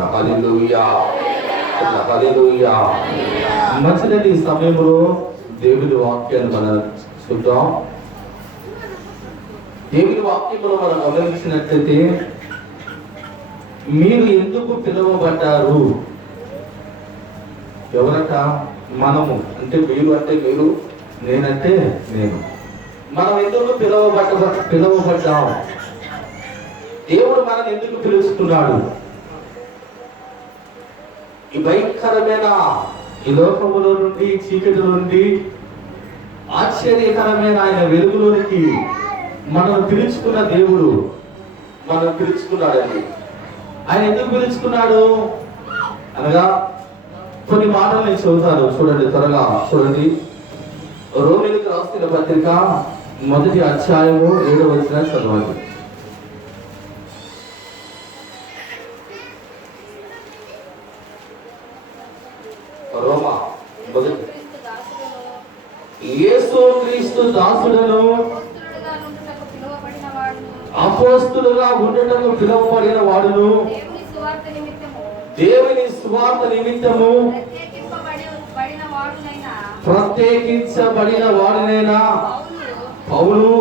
హల్లెలూయా హల్లెలూయా. మంచిదండి, ఈ సమయంలో దేవుని వాక్యాన్ని మనం చూద్దాం. దేవుని వాక్యంలో మనం గమనించినట్లయితే, మీరు ఎందుకు పిలువబడ్డారు? ఎవరట? మనము అంటే మీరు అంటే మీరు, నేనంటే నేను. మనం ఎందుకు పిలువబడ్డాం? దేవుడు మనల్ని ఎందుకు పిలుస్తున్నాడు? ఈ భయంకరమైన ఈ లోకములో నుండి, చీకటి నుండి ఆశ్చర్యకరమైన ఆయన వెలుగులోనికి మనం పిలుచుకున్న దేవుడు మనం పిలుచుకున్నాడండి. ఆయన ఎందుకు పిలుచుకున్నాడు అనగా కొన్ని మాటలు నేను చదువుతాను, చూడండి, త్వరగా చూడండి. రోమీయులకు రాసిన పత్రిక 1వ అధ్యాయము 7వ వచనం చదవండి. రోమా యేసుక్రీస్తు దాసులను అపోస్తలుగా ఉండటకు పిలువబడిన వాడును, దేవుని సువార్త నిమిత్తము ప్రత్యేకించబడిన వాడునైనా పౌలు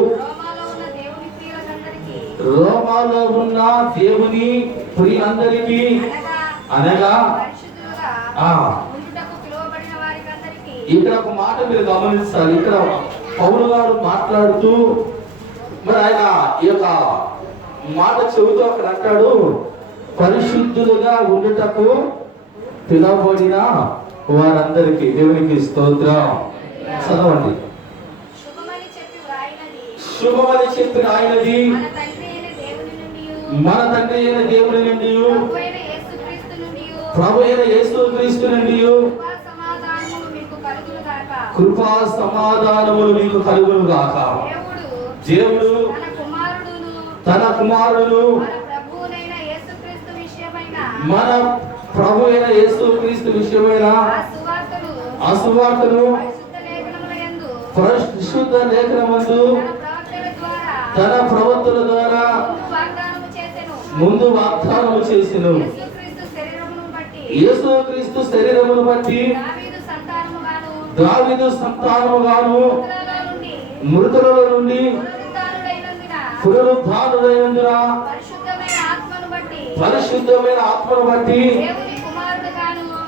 రోమాలో ఉన్న దేవుని ప్రియులందరికీ అనగా ఇక్కడ ఒక మాట మీరు గమనించాలి. ఇక్కడ పౌలు గారు మాట్లాడుతూ మరి ఆయన ఈ యొక్క మాట చెబుతూ అక్కడ అంటాడు, పరిశుద్ధులుగా ఉండుటకు పిలువబడిన వారందరికీ. దేవునికి స్తోత్రం. చదవండి. శుభమని చెప్పి రాయినది మన తండ్రి అయిన దేవుని నుండి, ప్రభు అయిన యేసుక్రీస్తు నుండి కృపా సమాధానములు మీకు కలుగును గాక. దేవుడు తన కుమారుడు మన ప్రభు అయిన యేసుక్రీస్తు విషయమైన ఆ సువార్తను పరిశుద్ధ లేఖనమందు తన ప్రవక్తల ద్వారా ముందు వాగ్దానము చేసెను. యేసుక్రీస్తు శరీరమును బట్టి దావీదు సంతానముగాను మృతులలో నుండి పునరుద్ధానుడైనందున పరిశుద్ధమైన ఆత్మను బట్టి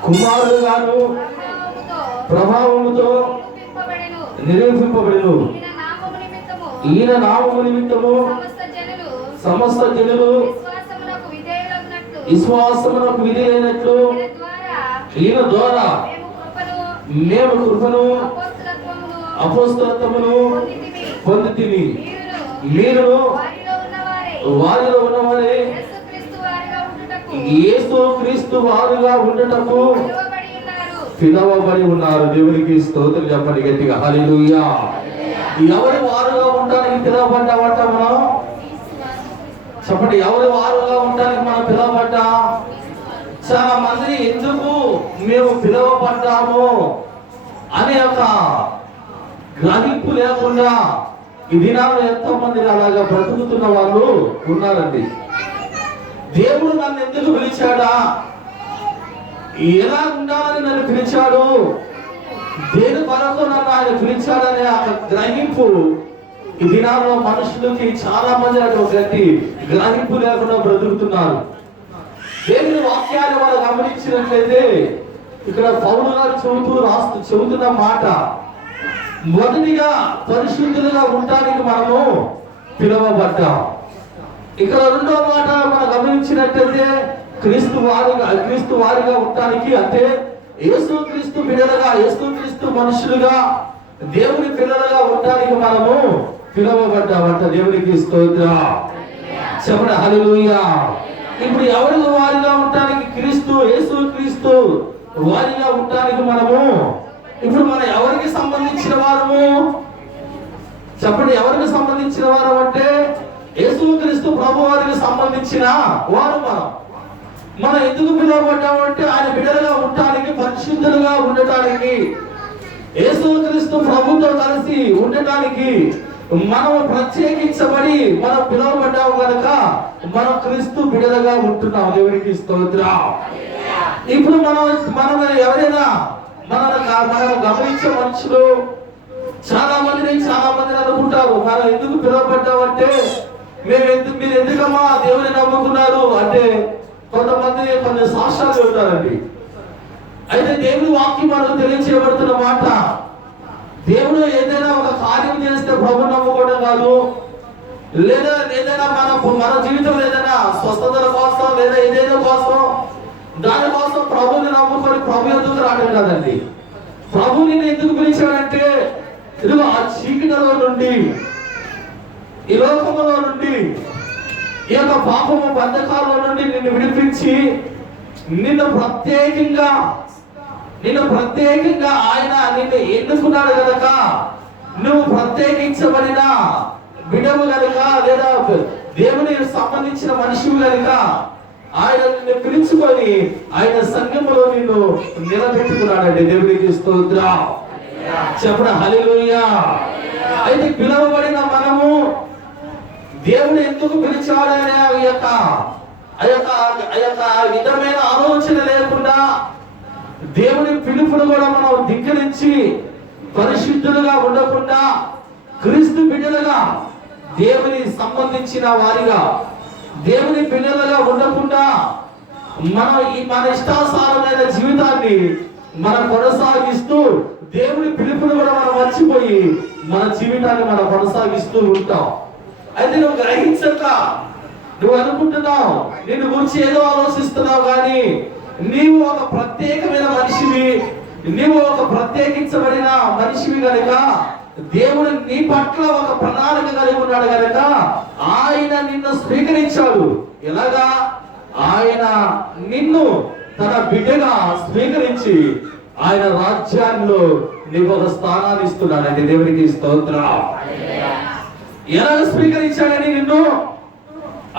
కుమారుడుగాను ప్రభావముతో నిరూపింపబడెను. ఈయన నామము నిమిత్తము సమస్త జనులు విశ్వాసమునకు విధేయులైనట్లు ఈయన ద్వారా మేము కృపను అపోస్తలత్వమును పొందితిమి. మీరు వారిలో ఉన్నవారే యేసుక్రీస్తు వారుగా ఉండటకు పిలువబడి ఉన్నారు. దేవునికి స్తోత్రం చెప్పండి గట్టిగా. హల్లెలూయా. ఎవరి వారుగా ఉండడానికి పిలువబడ్డామంట మనం? చెప్పండి, ఎవరి వారుగా ఉండడానికి మనం పిలువబడ్డా? చాలా మంది ఎందుకు మేము పిలువబడ్డాము అనే ఒక గ్రహింపు లేకుండా ఈ దినాల్లో ఎంతో మంది అలాగా బ్రతుకుతున్న వాళ్ళు ఉన్నారండి. దేవుడు నన్ను ఎందుకు పిలిచాడా, ఎలా ఉండాలని నన్ను పిలిచాడు, దేని కొరకు నన్ను ఆయన పిలిచాడనే ఒక గ్రహింపు ఈ దినాల్లో మనుషులకి చాలా మంది గట్టి గ్రహింపు లేకుండా బ్రతుకుతున్నారు. దేవుని వాక్యాన్ని మనం గమనించినట్లయితే ఇక్కడ పౌలు గారు చెబుతున్న మాట, మొదటిగా పరిశుద్ధులుగా ఉండడానికి మనము పిలువబడ్డాం. ఇక్కడ రెండో మాట మనం గమనించినట్లయితే క్రీస్తు వారిగా ఉండడానికి, అంటే యేసుక్రీస్తు బిడ్డలుగా, యేసుక్రీస్తు మనుషులుగా, దేవుని పిల్లలుగా ఉండడానికి మనము పిలువబడ్డామంట. దేవునికి స్తోత్రం. చెప్పండి హల్లెలూయా. ఇప్పుడు ఎవరి వారిగా ఉండడానికి? యేసుక్రీస్తు వారిగా ఉండడానికి మనము ఇప్పుడు మనం ఎవరికి సంబంధించిన వారము? చెప్పండి, ఎవరికి సంబంధించిన వారు అంటే యేసుక్రీస్తు ప్రభు వారికి సంబంధించిన వారు. మనం ఎందుకు పిలువబడ్డామంటే ఆయన బిడ్డలుగా ఉండటానికి, పరిశుద్ధులుగా ఉండటానికి, యేసుక్రీస్తు ప్రభుతో కలిసి ఉండటానికి, మనము ప్రత్యేకించబడి మనం పిలువబడ్డాము కనుక మనం క్రీస్తు బిడ్డలుగా ఉంటున్నాం. దేవునికి స్తోత్రం. ఇప్పుడు మనం ఎవరైనా మనం గమనించే మనుషులు చాలా మందిని అనుకుంటారు, మనం ఎందుకు పిలువబడ్డామంటే మీరు ఎందుకమ్మా దేవుని నమ్ముకున్నారు అంటే కొంతమంది కొన్ని సాక్ష్యాలు చెబుతారండి. అయితే దేవుని వాక్యం మనకు తెలియచేయబడుతున్న మాట, దేవుడు ఏదైనా ఒక కార్యం చేస్తే ప్రభు నమ్ముకోవడం కాదు, లేదా ఏదైనా మన జీవితంలో ఏదైనా స్వస్థతల కోసం లేదా ఏదైనా కోసం దానికోసం ప్రభుని నమ్ముకొని ప్రభు ఎందుకు రావడం కాదండి. ప్రభుని ఎందుకు పిలిచాడంటే ఇదిగో ఆ చీకటిలో నుండి, ఈ లోకములో నుండి, ఈ యొక్క పాపము బంధకాల నుండి నిన్ను విడిపించి నిన్ను ప్రత్యేకంగా ఆయన నిన్ను ఎన్నుకున్నాడు కనుక నువ్వు ప్రత్యేకించబడిన బిడ్డవు కనుక లేదా దేవుని సంబంధించిన మనిషివి కనుక ఆయన నిన్ను పిలుచుకొని ఆయన సంఘములో నిన్ను నిలబెట్టుకున్నాడండి. దేవునికి స్తోత్రం. చెప్పండి హల్లెలూయా. అయితే పిలువబడిన మనము దేవుడు ఎందుకు పిలిచాడనే ఆ యొక్క విధమైన ఆలోచన లేకుండా దేవుని పిలుపును కూడా మనం ధిక్కరించి పరిశుద్ధులుగా ఉండకుండా క్రీస్తు బిడ్డలుగా దేవుని సంబంధించిన వారిగా దేవుని బిడ్డలుగా ఉండకుండా మన ఇష్టాసారమైన జీవితాన్ని మనం కొనసాగిస్తూ దేవుని పిలుపును కూడా మనం మర్చిపోయి మన జీవితాన్ని మనం కొనసాగిస్తూ ఉంటాం. అయితే నువ్వు గ్రహించక నువ్వు అనుకుంటున్నావు, నిన్ను గురించి ఏదో ఆలోచిస్తున్నావు, కానీ నీవు ఒక ప్రత్యేకమైన మనిషివి, నీవు ఒక ప్రత్యేకించబడిన మనిషివి కనుక దేవుడు నీ పట్ల ఒక ప్రణాళిక కలిగి ఉన్నాడు కనుక ఆయన నిన్ను స్వీకరించాడు. ఎలాగా? ఆయన నిన్ను తన బిడ్డగా స్వీకరించి ఆయన రాజ్యాల్లో నీకు ఒక స్థానాన్ని ఇస్తున్నాడంటే దేవునికి స్తోత్రం. ఎలా స్వీకరించాడని నిన్ను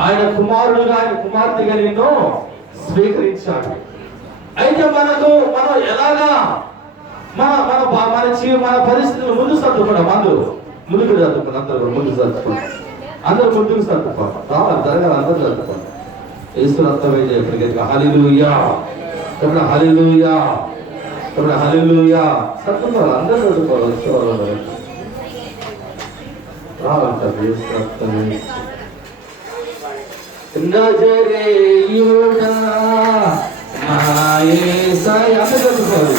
ఆయన కుమారుడుగా ఆయన కుమార్తెగా నిన్ను స్వీకరించాడు. అయితే మనం ఎలాగా మన పరిస్థితులు ముందు సర్దుకోవడం, ముందుకు చదువుకోండి, అందరూ ముందు చదువుకోండి, అందరూ ముందుకు సర్దుకోండి, రావాలి జరగాలి, అందరూ చదువుకోండి. యేసు అర్థమై చెప్పిన హల్లెలూయా, చెప్పండి హల్లెలూయా, చెప్పండి హల్లెలూయా. సర్దుకోవాలి, అందరూ చదువుకోవాలి, రావాలి. యేసు అర్థమై నజరేయుడా నా యేసయ్య, అందరూ చదువుకోవాలి.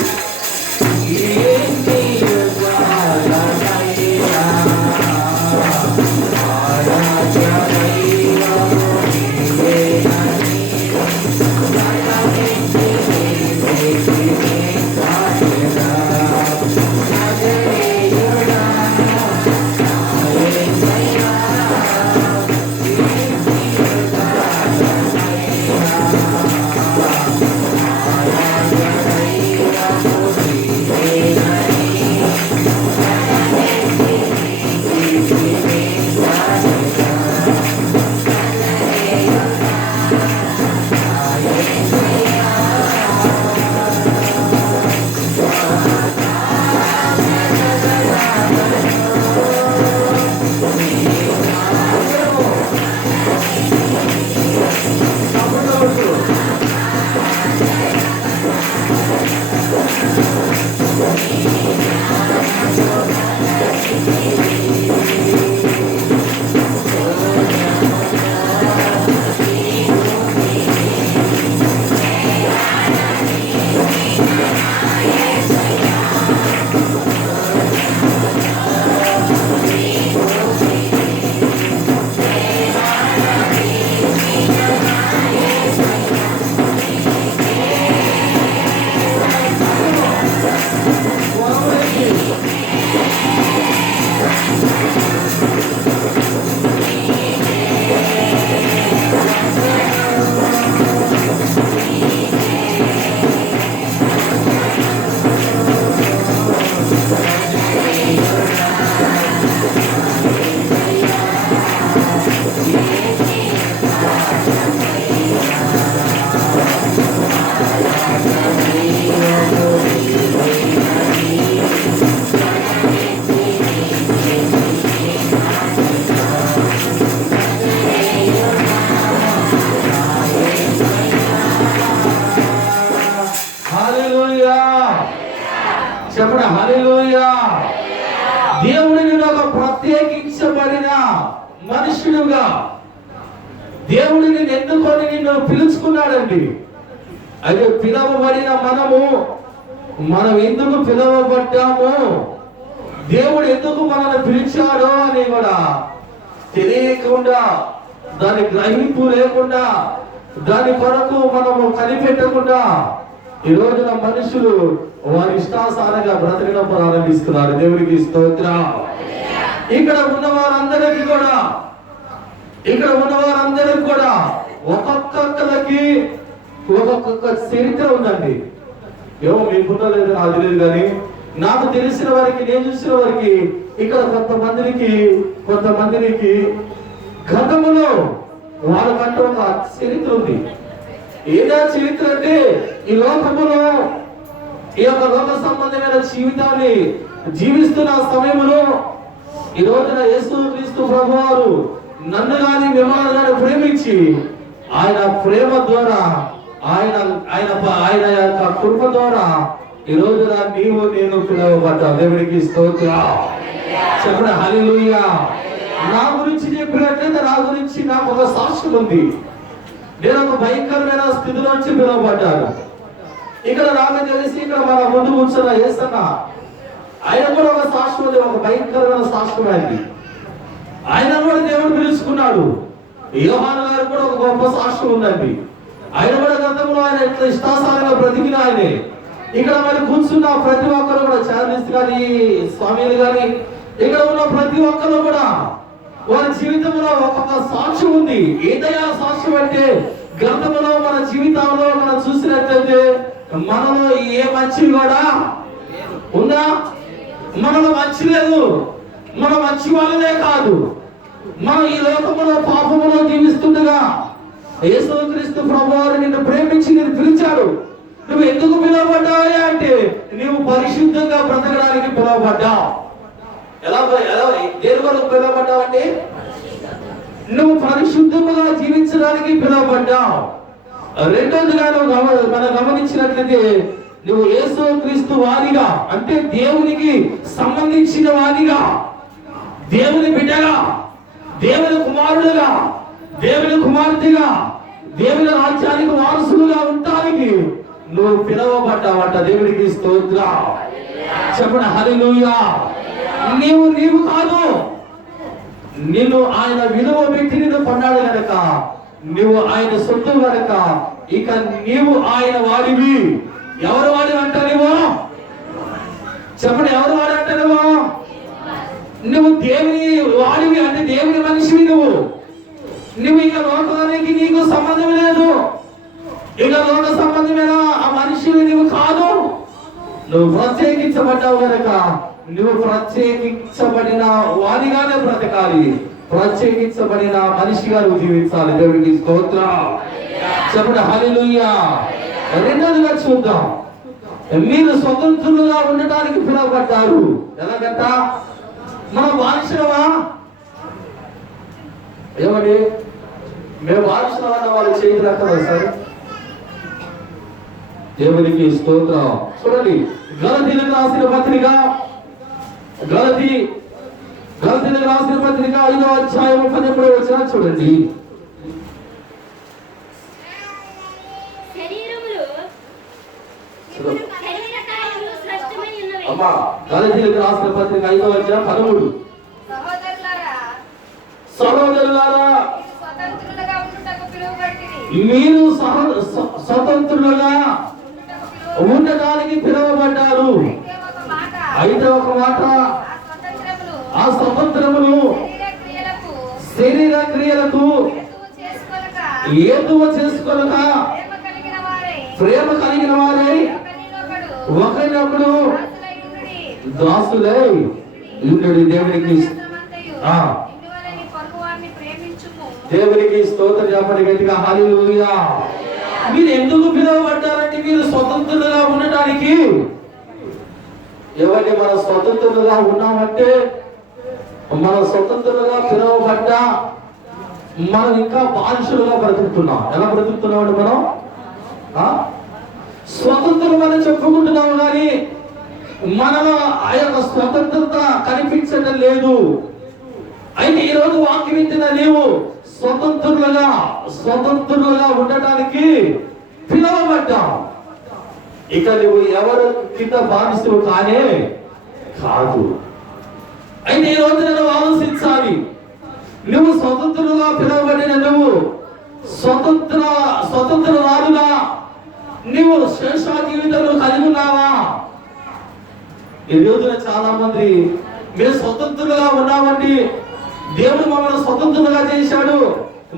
హల్లెలూయా. దేవుడు నిన్ను ఒక ప్రత్యేకించబడిన మనుషుడుగా దేవుడు నిన్ను ఎన్నుకొని నిన్ను పిలుచుకున్నాడండి. అయితే పిలవబడిన మనం ఎందుకు పిలవబడ్డాము, దేవుడు ఎందుకు మనల్ని పిలిచాడో అని కూడా తెలియకుండా, దాని గ్రహింపు లేకుండా, దాని కొరకు మనము కనిపెట్టకుండా ఈ రోజున మనుషులు వారి ఇష్టాసారంగా బ్రతకడం ప్రారంభిస్తున్నారు. దేవుడికి స్తోత్రం. ఇక్కడ ఉన్న వారందరికీ కూడా ఒక్కొక్కరికి ఒక్కొక్క చరిత్ర ఉందండి. ఏమో మీకున్న లేదు నాకు తెలియదు, కానీ నాకు తెలిసిన వారికి, నేను చూసిన వారికి ఇక్కడ కొంతమందికి గతములో వాళ్ళకంటూ ఒక చరిత్ర ఉంది. ఏదో చరిత్ర అంటే ఈ లోకములో ఈ యొక్క లోక సంబంధమైన జీవితాన్ని జీవిస్తున్న సమయంలో ఈ రోజున యేసుక్రీస్తు ప్రభువారు నన్ను గాని మిమ్మల్ని గాని ప్రేమించి ఆయన ప్రేమ ద్వారా ఆయన యొక్క కృప ద్వారా ఈ రోజున నీవు నేను పిలువబడ్డా. దేవుడికి స్తోత్రం. చెప్పండి హల్లెలూయా. నా గురించి చెప్పినట్లయితే నా గురించి నాకు ఒక సాక్ష్యం ఉంది. నేను ఒక భయంకరమైన స్థితిలోంచి పిలువబడ్డాను. ఇక్కడ నాకు తెలిసి ఇక్కడ మన ముందు కూర్చున్న యేసన్న ఆయన కూడా ఒక సాక్ష్యం ఉంది, ఒక భయంకరమైన సాక్ష్యం అయింది. ఆయన కూడా దేవుడు పిలుచుకున్నాడు. యోహాను గారు కూడా ఒక గొప్ప సాక్ష్యం ఉందండి. ఆయన కూడా గతంలో ఆయన ఎట్లా ఇష్టాసారంగా బ్రతికిన ఆయనే. ఇక్కడ మరి కూర్చున్న ప్రతి ఒక్కరు కూడా చార్లిస్ట్ గాని, స్వామిలు గాని, ఇక్కడ ఉన్న ప్రతి ఒక్కరు కూడా వారి జీవితంలో ఒక్కొక్క సాక్ష్యం ఉంది. ఏదైనా సాక్ష్యం అంటే గతంలో మన జీవితంలో మనం చూసినట్లయితే మనలో ఏ మంచి కూడా ఉందా? మనలో మంచి లేదు. మన మంచి వాళ్ళనే కాదు, మనం ఈ లోకములో పాపములో జీవిస్తుండగా యేసుక్రీస్తు ప్రభువారు నిన్ను ప్రేమించి నిన్ను పిలిచాడు. నువ్వు ఎందుకు పిలువబడ్డావు అంటే నీవు పరిశుద్ధంగా బ్రతకడానికి పిలువబడ్డావు. ఎలా దేని వరకు పిలువబడ్డావు అంటే నువ్వు పరిశుద్ధముగా జీవించడానికి పిలువబడ్డావు. రెండోదిగా మనం గమనించినట్లయితే నువ్వు యేసుక్రీస్తు వారిగా అంటే దేవునికి సంబంధించిన వారిగా, దేవుని బిడ్డగా, దేవుని కుమారుడుగా, దేవుని కుమార్తెగా, దేవుని రాజ్యానికి వారసులుగా ఉండడానికి నువ్వు పిలువబడ్డావట. దేవునికి స్తోత్రం. చెప్పండి హల్లెలూయా. నీవు కాదు, నిన్ను ఆయన విలువ పెట్టి నిన్ను కొన్నాడు గనక, నువ్వు ఆయన సొత్తు గనక ఇక నీవు ఆయన వాడివి. ఎవరు వాడి అంటారేమో చెప్పండి, ఎవరు వాడు అంటారేమో? నువ్వు దేవుని వాడివి అంటే దేవుని మనిషివి. నువ్వు ఇక లోకానికి నీకు సంబంధం లేదు. ఇక లోక సంబంధమైన ఆ మనిషిని నువ్వు కాదు. నువ్వు ప్రత్యేకించబడ్డావు గనక నువ్వు ప్రత్యేకించబడిన వాడిగానే బ్రతకాలి, ప్రత్యేకించబడిన మనిషిగా నువ్వు జీవించాలి. దేవుడికి స్తోత్రం. చెప్పండి హల్లెలూయా. రెండోదిగా చూద్దాం, మీరు స్వతంత్రులుగా ఉండటానికి పిలువబడ్డారు. ఎలాగంట? మనం బానిసలమా? ఏమని మేము బానిసలం అన్న వాళ్ళు చేతులు అక్కడ సార్. దేవునికి స్తోత్రం. చూడండి గలతీయులకు రాసిన పత్రిక 5వ అధ్యాయం 13వ వచనం చూడండి. అమ్మా గలతీయులకు రాసిన పత్రిక 5వ అధ్యాయం 13. సహోదరులారా మీరు స్వతంత్రులుగా ఉండడానికి పిలువబడ్డారు. అయితే ఒక మాట, ఆ స్వతంత్రములు శరీర క్రియలకు ఏతువ చేసుకొనక ప్రేమ కలిగిన వారై ఒకరినొకడు దాసులై ఉండుడి. దేవునికి స్తోత్రం. చెప్పండి గట్టిగా హల్లెలూయా. మీరు ఎందుకు పిలువబడ్డారంటే మీరు స్వతంత్రులుగా ఉండటానికి. ఎవరికి మనం స్వతంత్రులుగా ఉన్నామంటే మనం స్వతంత్రులుగా పిలువబడ్డా మనం ఇంకా బానిసలుగా బ్రతుకుతున్నాం. ఎలా బ్రతుకుతున్నామంటే మనం స్వతంత్రం అని చెప్పుకుంటున్నాము, కానీ మనలో ఆ యొక్క స్వతంత్రత కనిపించడం లేదు. అయితే ఈ రోజు వాక్యం వింటున్న నీవు స్వతంత్రులుగా ఉండటానికి పిలవబడ్డావు. ఇక నువ్వు ఎవరు కింద బానిసవు కానే కాదు. అయితే ఈ రోజు నేను ఆలోచించాలి, నువ్వు స్వతంత్రులుగా పిలవబడిన నువ్వు స్వతంత్రవాదుగా నువ్వు శేష జీవితంలో కలిగి ఉన్నావా? ఈ రోజున చాలా మంది మేము స్వతంత్రులుగా ఉన్నామండి, దేవుడు మమ్మల్ని స్వతంత్రులుగా చేశాడు,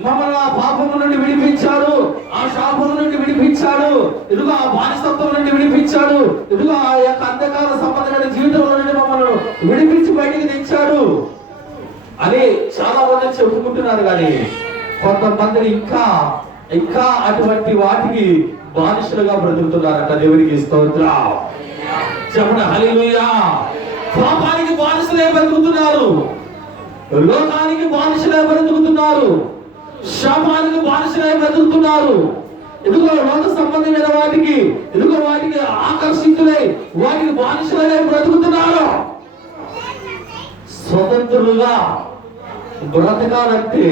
మమ్మల్ని ఆ పాపము నుండి విడిపించాడు, ఆ శాపం నుండి విడిపించాడు, ఇదిగో ఆ బానిసత్వం నుండి విడిపించాడు, ఇదిగో ఆ యొక్క అంధకార సంబంధమైన జీవితంలో నుండి మమ్మల్ని విడిపించి బయటికి తెచ్చాడు అని చాలా మంది చెప్పుకుంటున్నారు. కానీ కొంతమంది ఇంకా అటువంటి వాటికి బానిసలుగా బ్రతుకుతున్నారంట. దేవునికి స్తోత్రం. చెప్పండి హల్లెలూయా. పాపానికి బానిసలే బ్రతుకుతున్నారు, లోకానికి బానిసలే బ్రతుకుతున్నారు, శాపానికి బానిసలే బ్రతుకుతున్నారు. ఇదిగో లోక సంబంధమైన వాటికి ఆకర్షితులై వాటికి బానిసలే బ్రతుకుతున్నారు. స్వతంత్రులుగా బ్రతకాలంటే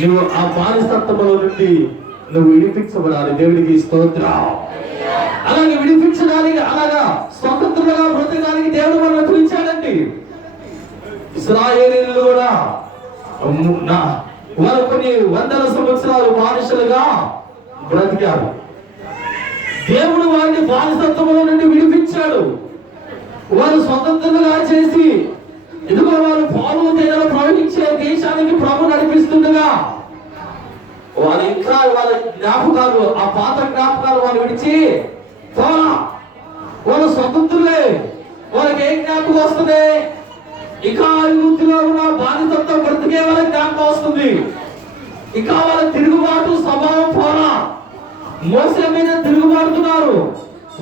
నువ్వు ఆ బానిసత్వంలో నుండి నువ్వు విడిపించబడాలి. దేవుడికి స్తోత్రం. అలాగే విడిపించడానికి, అలాగా స్వతంత్రులుగా బ్రతకడానికి దేవుడు మనల్ని పిలిచాడండి. ఇశ్రాయేలీయులు కూడా వారు కొన్ని వందల సంవత్సరాలు బానిసలుగా బ్రతికారు. దేవుడు వారిని బానిసత్వంలో నుండి విడిపించాడు. వారు స్వతంత్రులుగా చేసి ఇదిగో వారు పాలు తేనెలు ప్రవహించే దేశానికి ప్రభు నడిపిస్తుండగా వారు ఇంకా వాళ్ళ జ్ఞాపకాలు, ఆ పాత జ్ఞాపకాలు వారు విడిచి వాళ్ళు స్వతంత్రులే. వాళ్ళకి ఏ జ్ఞాపకం వస్తుంది? ఇక ఐగుప్తులో ఉన్న బానిసత్వం బ్రతికే వాళ్ళకి జ్ఞాపకం వస్తుంది. ఇక వాళ్ళ తిరుగుబాటు స్వభావం పోరా. మోసే మీద తిరుగుబాటుతున్నారు,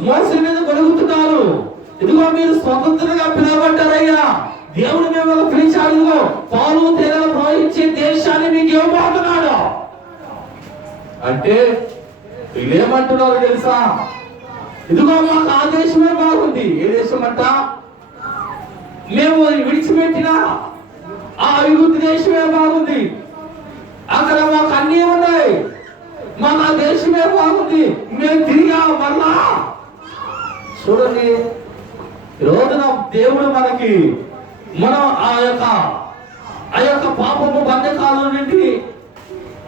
మోసే మీద గొడుగుతున్నారు. ఇదిగో మీరు స్వతంత్రంగా పిలవబడ్డారయ్యా, దేవుడు మేము పిలిచాడు, ఇదిగో పాలు తేనెలు ప్రవహించే దేశాన్ని మీకు ఇవ్వబోతున్నాడు అంటే వీళ్ళేమంటున్నారు తెలుసా? ఇదిగో మాకు ఆ దేశమే బాగుంది. ఏ దేశం అంట? మేము విడిచిపెట్టిన ఆ ఐగుప్తు దేశమే బాగుంది, అక్కడ మాకు అన్నీ ఉన్నాయి, మాకు ఆ దేశమే బాగుంది, మేము తిరిగా మళ్ళా. చూడండి, రోజున దేవుడు మనకి మనం ఆ యొక్క పాపము బంధకాల నుండి,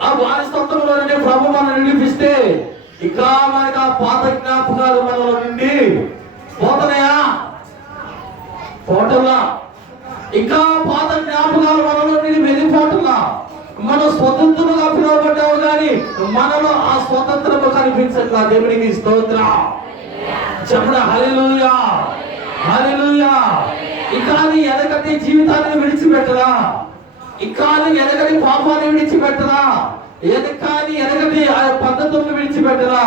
ఆ బానిసత్వంలో నుండి ప్రభు మనల్ని విడిపిస్తే ఇక మనకి ఆ పాత జ్ఞాపకాలు మనలో నుండి పోతున్నాయా? పోటల్లా. ఇంకా పాత జ్ఞాపకాలు మనలో నుండి వెళ్ళిపోతున్నా. మనం స్వతంత్రంగా పిలువబడ్డాము, కానీ మనలో ఆ స్వతంత్రము కనిపించట్లా. దేవునికి స్తోత్రం. చెప్పండి హల్లెలూయా, హల్లెలూయా. ఇంకా నీ ఎనకటి జీవితాన్ని విడిచిపెట్టరా, ఇంకా నీ ఎనకటి పాపాన్ని విడిచిపెట్టరా, ఎనకటి ఆ పద్ధతులను విడిచిపెట్టరా.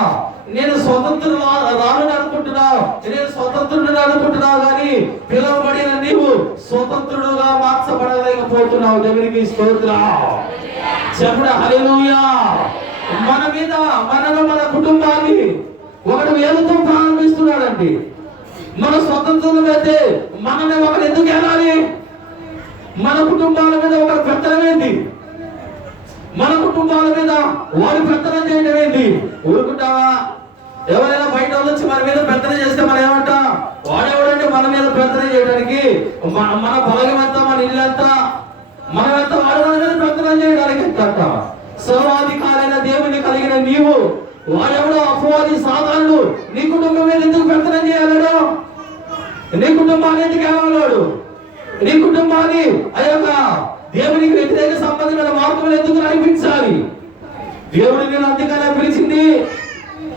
నేను స్వతంత్రం రాను అనుకుంటున్నావు, నేను స్వతంత్రుడు అనుకుంటున్నావు, కానీ పిలువబడిన నీవు స్వతంత్రుడుగా మార్చబడలేకపోతున్నావు. దేవునికి స్తోత్రం. చెప్పండి హల్లెలూయా. మన మీద మన కుటుంబాన్ని ఒకడు వేలుతో ప్రారంభిస్తున్నాడండి. మన స్వతంత్రం అయితే మనని ఒకరు ఎందుకు వెళ్ళాలి? మన కుటుంబాల మీద ఒకరు పెత్తనం ఏంటి? మన కుటుంబాల మీద వారి పెత్తనం చేయడం ఏంటి? ఊరుకుంటావా? ఎవరైనా బయట వచ్చి మన మీద పెత్తనం చేస్తే మనం ఏమంటా? వాడెవడంటే మన మీద పెత్తనం చేయడానికి? మన బలగం ఎంత, మన ఇల్లు ఎంత, మనం ఎంత, వాడు మన మీద పెత్తనం చేయడానికి ఎంత? సర్వాధికారైన దేవుని కలిగిన నీవు వాడెవడో అపవాది సాధారణుడు నీ కుటుంబం మీద ఎందుకు పెత్తనం చేయాలడు? నీ కుటుంబాన్ని ఎందుకు ఏమన్నాడు? నీ కుటుంబాన్ని ఆ యొక్క దేవునికి వ్యతిరేక సంబంధమైన మార్గంలో ఎందుకు నడిపించాలి? దేవుడు నేను అందుకనే పిలిచింది.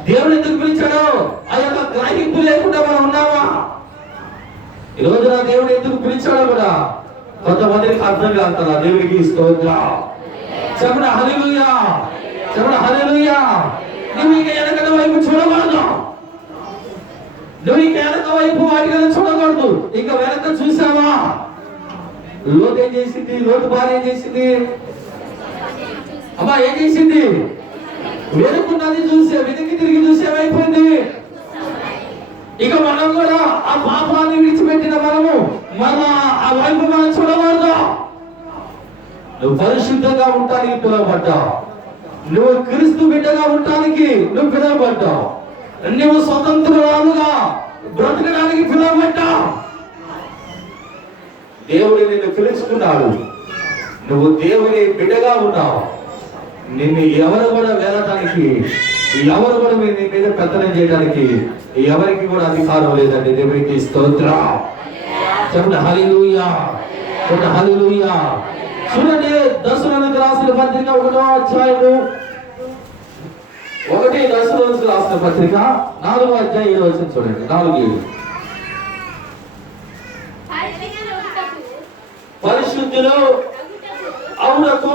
దేవుడు ఎందుకు పిలిచాడో ఆ యొక్క గ్రహింపు లేకుండా మనం ఉన్నామా? ఈ రోజు నా దేవుడు ఎందుకు పిలిచాడో కూడా కొంతమందికి అర్థం కాదు. దేవునికి స్తోత్రం. చెప్పండి హల్లెలూయా, చెప్పండి హల్లెలూయా. నువ్వు ఇక వెనకటి వైపు చూడకూడదు, నువ్వు ఇక వెనక వైపు వాటికి చూడకూడదు. ఇక వెనక చూసావా? లోతు ఏం చేసింది? లోతు భార్య ఏం చేసింది? అమ్మా ఏం చేసింది? వెనుకున్నది చూసే, వెనక్కి తిరిగి చూసేమైపోయింది. ఇక మనం కూడా ఆ పాపాన్ని విడిచిపెట్టిన మనము మన ఆ వైపు మనం చూడకూడదు. నువ్వు పరిశుద్ధంగా ఉండటానికి పిలువబడ్డావు. నువ్వు క్రీస్తు బిడ్డగా ఉండటానికి నువ్వు పిలువబడ్డావు. నువ్వు స్వతంత్రురాలుగా బ్రతకడానికి పిలువబడ్డావు. దేవుడు నిన్ను పిలుచుకున్నాడు. నువ్వు దేవుని బిడ్డగా ఉన్నావు. నిన్ను ఎవరు కూడా వెళ్ళటానికి, ఎవరు కూడా నీ మీద పెత్తనం చేయడానికి ఎవరికి కూడా అధికారం లేదండి. దేవునికి స్తోత్రం. చెప్పండి హల్లెలూయా, చెప్పండి హల్లెలూయా. చూడండి, దశలోనికి రాసిన పత్రిక 1వ అధ్యాయము 1 దశలోనికి రాసిన పత్రిక 4వ అధ్యాయం 7వ వచనం చూడండి. 4:7 పరిశుద్ధులు అవునకు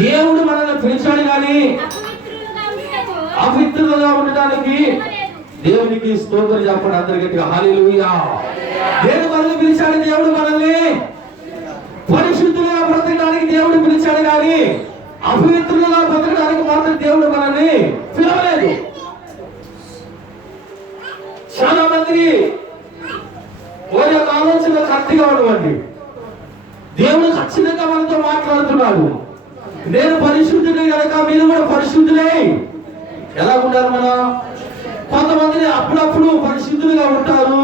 దేవుడు మనల్ని పిలిచాడు కానీ అపవిత్రులుగా ఉండటానికి దేవునికి స్తోత్రం చెప్పండి అందరి గట్టిగా హల్లెలూయా. దేవుడు మనల్ని పిలిచాడు, దేవుడు మనల్ని పరిశుద్ధులుగా బ్రతకడానికి దేవుడు పిలిచాడు కానీ అపవిత్రులుగా బ్రతకడానికి మాత్రం దేవుడు మనల్ని పిలవలేదు. చాలా మంది వారి యొక్క ఆలోచన కరెక్ట్గా ఉండవండి. దేవుడు ఖచ్చితంగా మనతో మాట్లాడుతున్నాడు. నేను పరిశుద్ధుడే కనుక మీరు కూడా పరిశుద్ధులే. ఎలా ఉంటారు మనం? కొంతమందిని అప్పుడప్పుడు పరిశుద్ధులుగా ఉంటారు,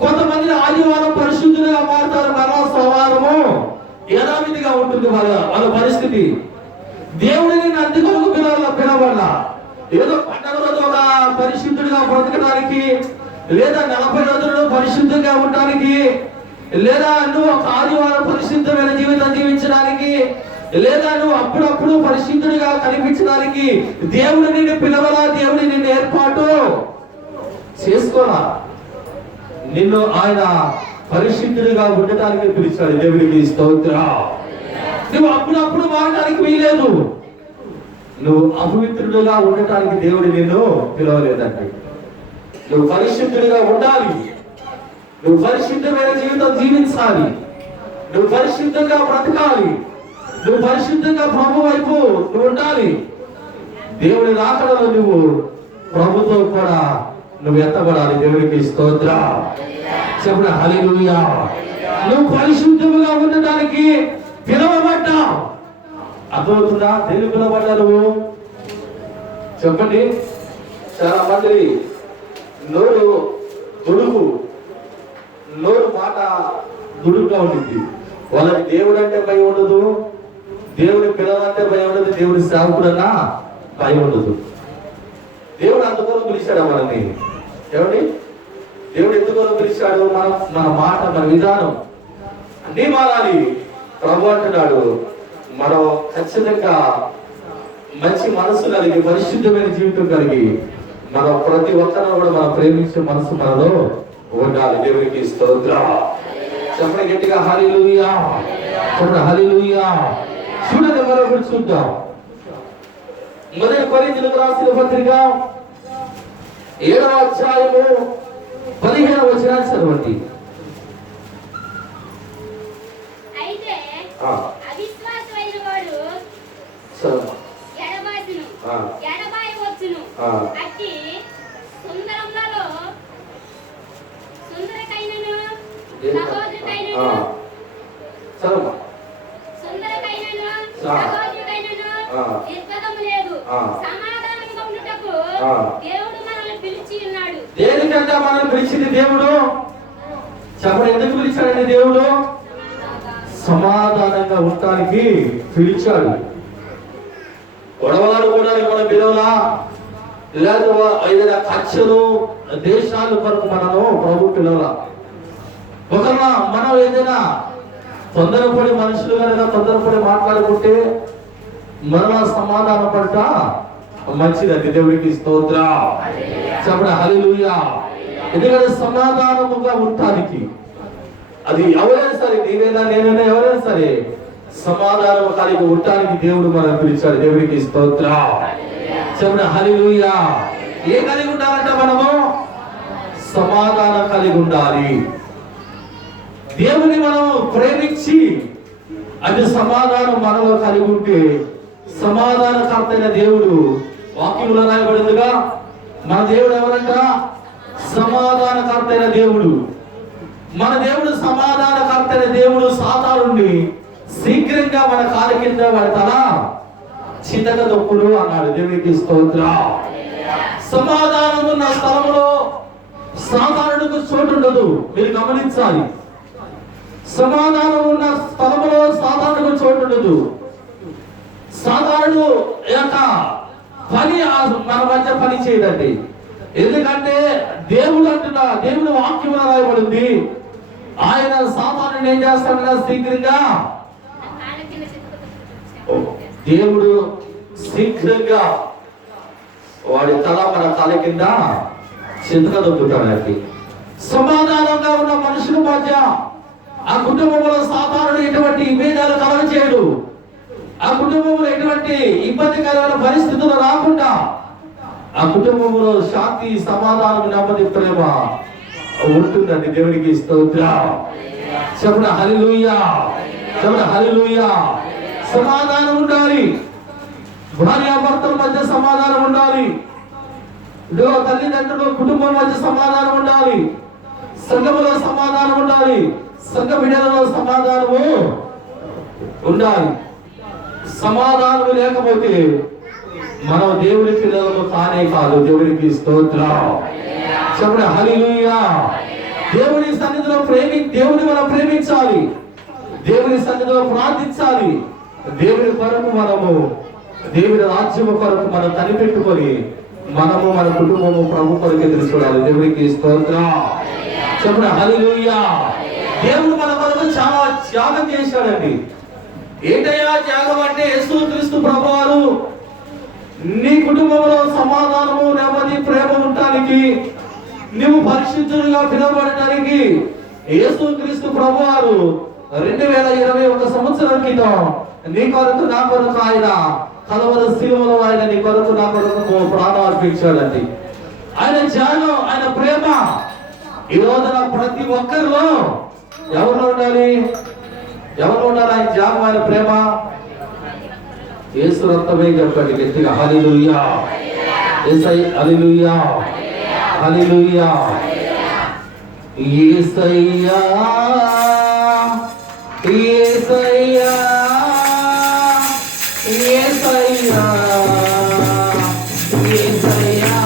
కొంతమంది ఆదివారం పరిశుద్ధులుగా మారుతారు, మరో సోమవారము యథావిధిగా ఉంటుంది వాళ్ళ పరిస్థితి. దేవుడిని నంది కొరకు పిలవబడాల. ఏదో పండుగ రోజు ఒక పరిశుద్ధుడిగా బ్రతకడానికి, లేదా 40 రోజులు పరిశుద్ధంగా ఉండడానికి, లేదా నువ్వు ఒక ఆదివారం పరిశుద్ధమైన జీవితం జీవించడానికి, లేదా నువ్వు అప్పుడప్పుడు పరిశుద్ధుడిగా కనిపించడానికి దేవుడు నిన్ను పిలవలా, దేవుడు నిన్ను ఏర్పాటు చేసుకోరా. నిన్ను ఆయన పరిశుద్ధుడిగా ఉండటానికి పిలిచాడు. దేవుడికి స్తోత్రం. నువ్వు అప్పుడప్పుడు మారడానికి వీలేదు. నువ్వు అపవిత్రుడుగా ఉండటానికి దేవుడు నిన్ను పిలవలేదండి. నువ్వు పరిశుద్ధుడిగా ఉండాలి. నువ్వు పరిశుద్ధమైన జీవితం జీవించాలి. నువ్వు పరిశుద్ధంగా బ్రతకాలి. నువ్వు పరిశుద్ధంగా ప్రభు వైపు నువ్వు ఉండాలి. దేవుని రాకడలో నువ్వు ప్రభుతో కూడా నువ్వు ఎత్తబడాలి. దేవునికి స్తోత్రం. చెప్పండి హల్లెలూయా. నువ్వు పరిశుద్ధంగా ఉండడానికి పిలవబడ్డావు. అర్థమవుతుందా? దేని పిలవబడ్డా నువ్వు? చెప్పండి. చాలా మంది నోరు దుడుగు, నోరు మాట దుడుగుగా ఉంటుంది. వాళ్ళకి దేవుడు అంటే భయం ఉండదు, దేవుని పిల్లలంటే భయం ఉండదు, దేవుని సేవకుడన్నా భయం ఉండదు. దేవుడు అందుకోసం పిలిచాడు మనల్ని. ఏమండి? దేవుడు ఎందుకోసం పిలిచాడు? మన మాట, మన విధానం అన్నీ మారాలి. ప్రభు అంటున్నాడు, మనం ఖచ్చితంగా మంచి మనసు కలిగి, పరిశుద్ధమైన జీవితం కలిగి, మనం ప్రతి ఒక్కరిని కూడా మనం ప్రేమించే మనసు మనలో ఉండాలి. దేవునికి స్తోత్రం. చెప్పండి గట్టిగా హల్లెలూయా, చెప్పండి హల్లెలూయా. చూడండి, మరొకటి చూద్దాం. 1 కొరింథీయులకు రాసిన పత్రిక 7వ అధ్యాయము 15వ వచనాన్ని చదవండి. అయితే అవిశ్వాసమైన వాడు ఎడబాయవచ్చును. అట్టి సుందరములలో సుందరకైనను సహోదరుడైనను నిర్గతము లేదు. సమాధానంగా ఉండుటకు దేవుడు మనల్ని పిలిచి ఉన్నాడు. దేనికంటే మనల్ని పిలిచింది దేవుడు? చెప్పండి, ఎందుకు పిలిచాడండి దేవుడు? సమాధానంగా ఉండటానికి పిలిచాడు. గొడవలాడుకోవడానికి మనం పిలవలా, లేదా ఏదైనా కక్షలు దేశాల కొరకు మనము ప్రభు పిలవలా. ఒకవేళ మనం ఏదైనా తొందరపడి మనుషులు కనుక తొందరపడి మాట్లాడుకుంటే మరలా సమాధాన పడట మంచిదండి. దేవుడికి స్తోత్రం. చెప్పండి హల్లెలూయా. ఎందుకంటే సమాధానముగా ఉండటానికి, అది ఎవరైనా సరే, నీవైనా నేనైనా ఎవరైనా సరే, సమాధానం కలిగి ఉండటానికి దేవుడు మనం పిలిచాడు. దేవుడికి స్తోత్రం. చెప్పండి హల్లెలూయా. ఏ కలిగి ఉండాలంటే మనము సమాధానం కలిగి ఉండాలి. దేవుని మనం ప్రేమించి అది సమాధానం మనలో కలిగి ఉంటే, సమాధానకర్తైన దేవుడు వాక్యంలో రాయబడిందిగా, మన దేవుడు ఎవరంట? సమాధానకర్త అయిన దేవుడు. మన దేవుడు సమాధానకర్త అయిన దేవుడు. సాతానుడిని శీఘ్రంగా మన కాలి కింద వాడి తల చితక దొక్కుడు అన్నాడు. దేవునికి స్తోత్రం. సమాధానం ఉన్న స్థలంలో సాతానుడికి చోటు ఉండదు. మీరు గమనించాలి. సమాధానం ఉన్న స్థలంలో సాతానుడికి చోటు ఉండదు. సాతానుడు యొక్క పని మన మధ్య పని చేయదండి. ఎందుకంటే దేవుడు అంటున్నా, దేవుడు వాక్యం రాయబడింది, ఆయన సాతానుడిని ఏం చేస్తాడన్నా శీఘ్రంగా, దేవుడు శీఘ్రంగా వాడి తల మన తల కింద చితక దొక్కుతాడండి. సమాధానంగా ఉన్న మనుషుల మధ్య ఆ కుటుంబంలో సాతానుడు ఎటువంటి విభేదాలు కలగచేయడు. ఆ కుటుంబంలో ఎటువంటి ఇబ్బందికరమైన పరిస్థితులు రాకుండా ఆ కుటుంబంలో శాంతి, సమాధానం, నెమ్మది, ప్రేమ ఉంటుందండి. దేవునికి స్తోత్రం. చెప్పండి హల్లెలూయా, చెప్పండి హల్లెలూయా. సమాధానం ఉండాలి. భార్యాభర్తల మధ్య సమాధానం ఉండాలి. ఇదిగో తల్లిదండ్రులు, కుటుంబం మధ్య సమాధానం ఉండాలి. సంఘములో సమాధానం ఉండాలి. సంఘ బిడ్డలలో సమాధానము ఉండాలి. సమాధానం లేకపోతే మనం దేవుని పిల్లలకు కానే కాదు. దేవునికి స్తోత్రం. చెప్పండి హల్లెలూయా. దేవుని సన్నిధిలో దేవుని మనం ప్రేమించాలి. దేవుని సన్నిధిలో ప్రార్థించాలి. దేవుని కొరకు మనము, దేవుని రాజ్యము కొరకు మనం కనిపెట్టుకొని మనము మన కుటుంబము ప్రభు కొరకు ఎదురు చూడాలి. దేవునికి స్తోత్రం. చెప్పండి హల్లెలూయా. దేవుడు మన కొరకు చాలా త్యాగం చేశాడండి. ఏంటయ్యా త్యాగం అంటే? యేసుక్రీస్తు ప్రభువారు నీ కుటుంబంలో సమాధానము, నెమ్మది, ప్రేమ ఉండటానికి, నువ్వు పరిశుద్ధులుగా పిలువబడటానికి యేసుక్రీస్తు ప్రభువారు 2021 సంవత్సరం క్రితం నీ కొరకు నా కొరకు ఆయన కలవరి శిలువలో ఆయన నీ కొరకు నా కొరకు ప్రాణం అర్పించాడండి. ఆయన త్యాగం, ఆయన ప్రేమ ఈ రోజున ప్రతి ఒక్కరిలో ఎవరు ఉండాలి? ఎవరు ఉండాలి? ఆయన త్యాగం, ఆయన ప్రేమ. యేసు రక్తమే చెప్పండి గట్టిగా హల్లెలూయా. యేసయ్య హల్లెలూయా, హల్లెలూయా. యేసయ్యా, యేసయ్యా, యేసయ్యా, యేసయ్యా, యేసయ్యా,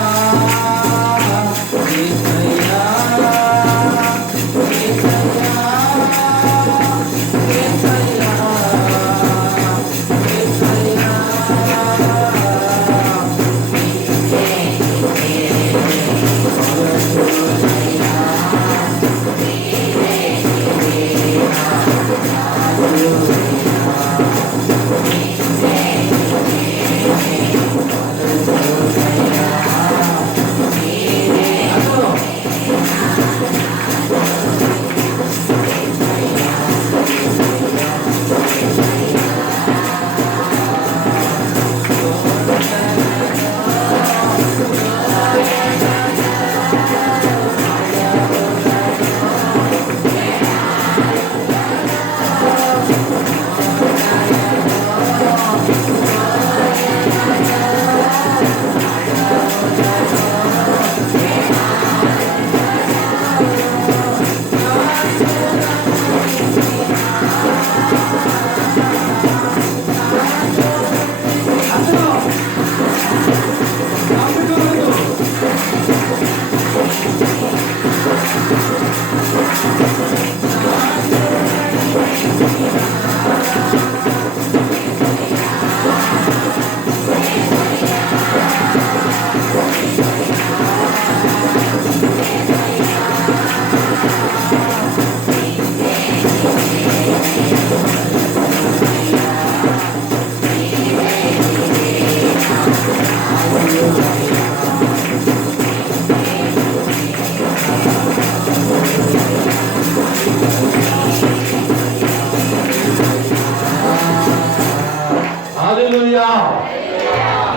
హల్లెలూయా,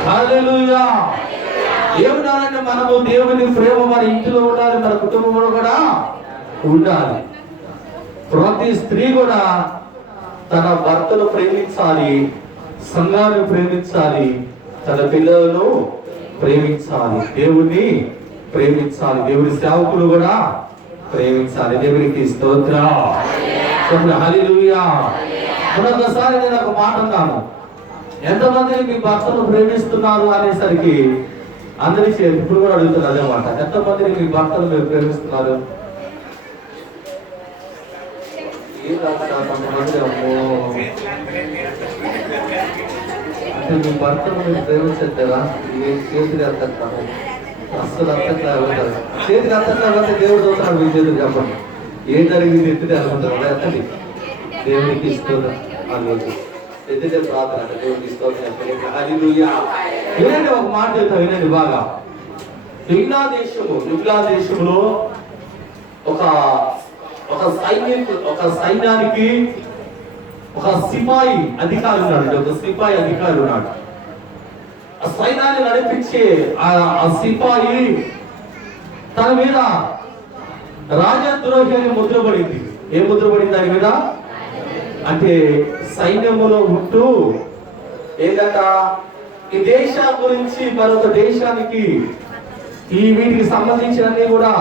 హల్లెలూయా. ఏమన్నారంటే మనము దేవుని ప్రేమ మన ఇంటిలో ఉండాలి, మన కుటుంబంలో కూడా ఉండాలి. ప్రతి స్త్రీ కూడా తన భర్తను ప్రేమించాలి, సంఘాన్ని ప్రేమించాలి, తన పిల్లలను ప్రేమించాలి, దేవుణ్ణి ప్రేమించాలి, దేవుడి సేవకులు కూడా ప్రేమించాలి. దేవునికి స్తోత్రం. హల్లెలూయా. మరొకసారి నేను ఒక మాట అన్నాను, ఎంతమంది మీ భర్తను ప్రేమిస్తున్నారు అనేసరికి అందరి ఇప్పుడు కూడా అడుగుతున్నారు అదే మాట. ఎంతమంది మీ భర్తను మీరు ప్రేమిస్తున్నారు? అంటే మీ భర్తను మీరు ప్రేమించట్లేదా? చేతిని అర్థం అస్సలు అర్థం చేతిని అర్థం కాబట్టి దేవుడు అవుతాడు. మీ చేతులు చెప్పండి, ఏం జరిగింది ఎత్తితే అనుకుంటారు ఎత్తండి. దేవునికి ఇస్తున్నా ఎత్తితే ప్రార్థన దేవునికి ఇస్తున్నా. వినండి, ఒక మాట చెప్తా వినండి బాగా. యుగ్లా దేశంలో ఒక సైన్యానికి ఒక సిపాయి అధికారి ఉన్నాడు. ఒక సిపాయి అధికారి ఉన్నాడు. ఆ సైన్యాన్ని నడిపించే ఆ సిపాయి తన మీద రాజద్రోహి అని ముద్రపడింది. ఏ ముద్రపడింది దాని మీద అంటే సైన్యములో ఉంటూ ఏంటంట, ఈ దేశం గురించి మరొక దేశానికి ఈ వీటికి సంబంధించినన్ని కూడా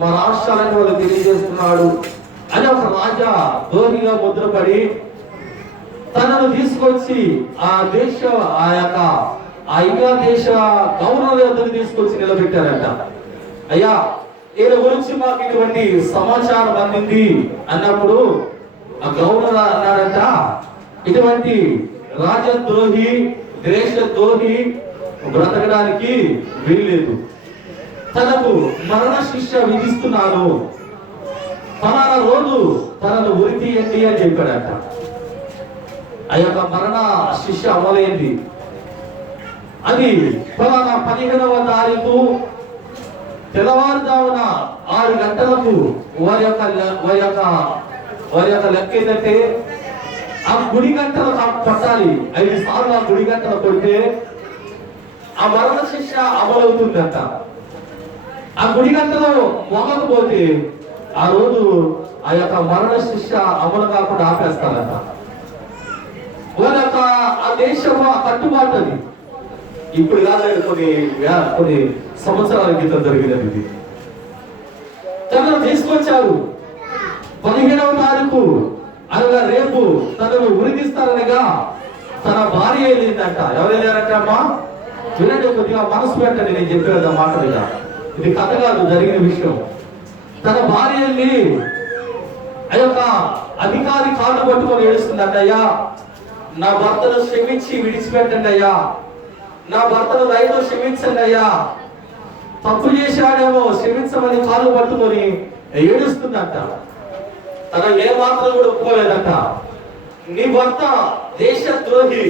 మా రాష్ట్రాలను వాళ్ళు తెలియజేస్తున్నాడు అని ఒక రాజా ధోనిగా ముద్రపడి తనను తీసుకొచ్చి ఆ ఇంగ్లాండ్ దేశ గవర్నర్ వద్దకు తీసుకొచ్చి నిలబెట్టారంట. అయ్యా, ఈయన గురించి మాకు ఇటువంటి సమాచారం అందింది అన్నప్పుడు ఆ గవర్నర్ అన్నాడంట, ఇటువంటి రాజద్రోహి దేశద్రోహి బ్రతకడానికి వీల్లేదు, తనకు మరణ శిక్ష విధిస్తున్నాను, ఫలానా రోజు తనను ఉరి తీయండి అని చెప్పాడంట. ఆ యొక్క మరణ శిక్ష అమలైంది. అది ఫలానా 15వ తారీఖు తెల్లవారుజామున 6 గంటలకు వారి యొక్క లెక్క ఏంటంటే ఆ గుడి గంటలు పట్టాలి. 5 సార్లు ఆ గుడి గంటలు కొడితే ఆ మరణ శిక్ష అమలవుతుందంట. ఆ గుడి గంటలు మోగకపోతే ఆ రోజు ఆ యొక్క మరణ శిక్ష అమలు కాకుండా ఆపేస్తారంట. వాళ్ళ యొక్క ఆ దేశము ఆ కట్టుబాటు అది. ఇప్పుడు కాదు, కొన్ని సంవత్సరాల క్రితం జరిగినది ఇది. తనను తీసుకొచ్చారు 15వ తారీఖు అనగా రేపు తనను ఉరికిస్తారనగా తన భార్య వెళ్ళిందంట. ఎవరు వెళ్ళారంట అమ్మా? వినండి, కొద్దిగా మనసు పెట్టండి, నేను చెప్పేది ఆ మాట మీద. ఇది కథ కాదు, జరిగిన విషయం. తన భార్య వెళ్ళి ఆ యొక్క అధికారి కాళ్ళు పట్టుకొని ఏడుస్తుందంట. అయ్యా, నా భర్తను క్షమించి విడిచిపెట్టండి అయ్యా, నా భర్తను రైతు క్షమించండి అయ్యా, తప్పు చేశాడేమో క్షమించమని కాళ్ళు పట్టుకొని ఏడుస్తుందంట. తన ఏ మాత్రం కూడా ఒప్పుకోలేదంట. నీ భర్త దేశద్రోహి,